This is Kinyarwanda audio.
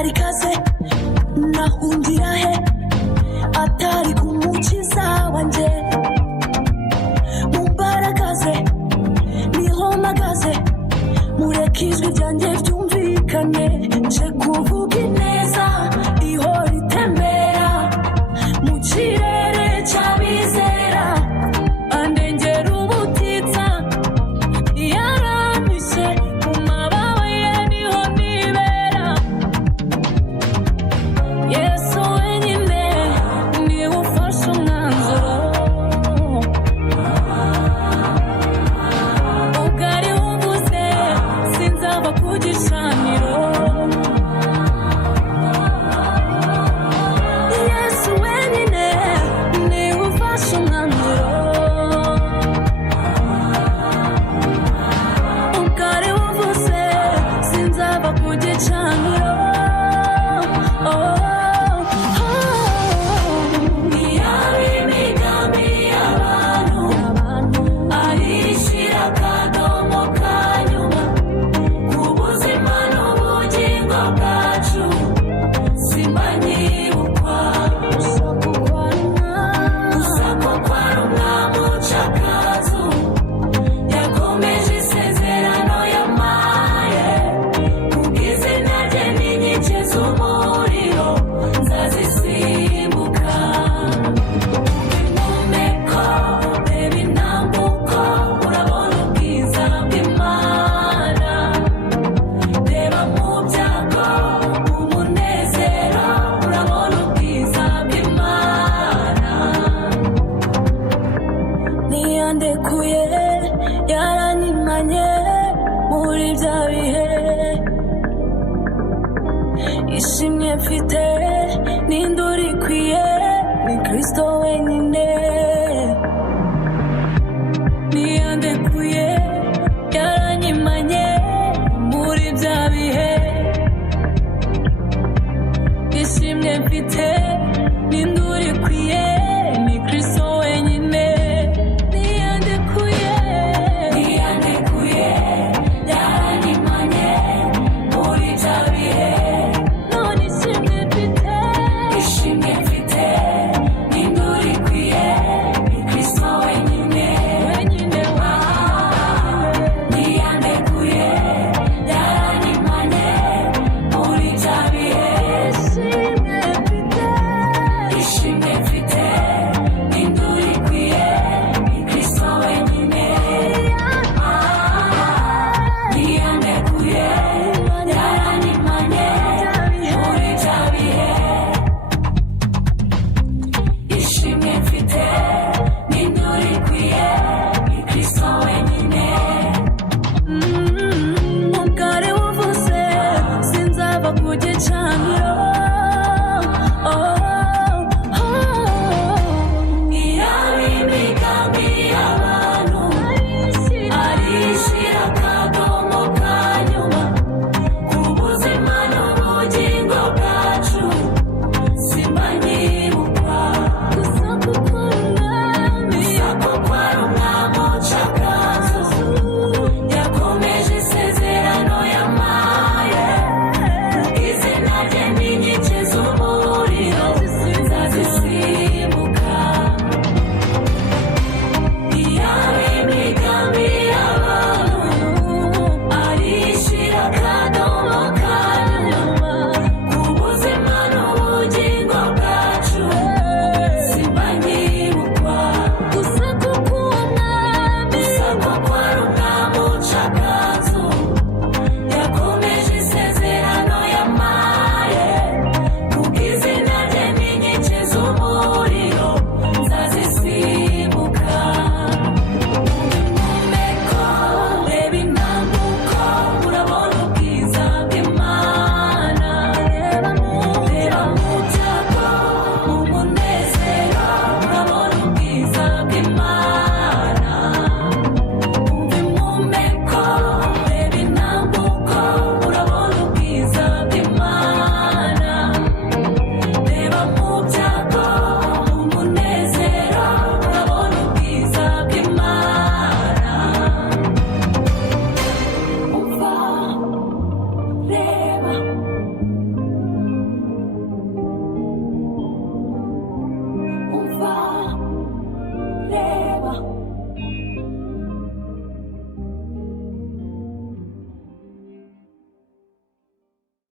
karikaze nahungira he atari kumukiza wanje mumbaragaze niho mpagaze mureke ijwi ryanjye ryumvikane nje kuvuga ineza ihora itembera mu kirere cy'abizera andengera ubutitsa yarampishe mu mababa ye niho nibera Yesu wenyine niwe ufashe umwanzuro ubwari wuvuze sinzava ku gicaniro Yesu wenyine niwe ufashe umwanzuro ubwari wuvuze sinzava ku gicaniro ntiyaba imigambi y'abantu arishira akadomo ka nyuma ku buzima n'ubugingo bwacu simba nyibukwa gusa ko kwari umwami ucakazu yakomeje isezerano yamaye kubw'izina rye n'inkike z'umuriro nzazisimbuka impumeko reba intambuko urabona ubwiza bw'Imana reba mu byago umunezero urabona ubwiza bw'Imana ntiyandekuye yaranyimanye muri bya bihe ishimwe mfite ninde urikwiye ni Kristo wenyine ntiyandekuye yaranyimanye muri bya bihe ishimwe mfite ninde urikwiye ni Kristo wenyine ntiyandekuye yaranyimanye muri bya bihe none ishimwe mfite ninde urikwiye ni Kristo wenyine ntiyandekuye yaranyimanye muri bya bihe ishimwe mfite ninde urikwiye ni Kristo wenyine ntiyandekuye yaranyimanye muri bya bihe ishimwe mfite ninde urikwiye ni Kristo wenyine ubwari wuvuze sinzava ku gicaniro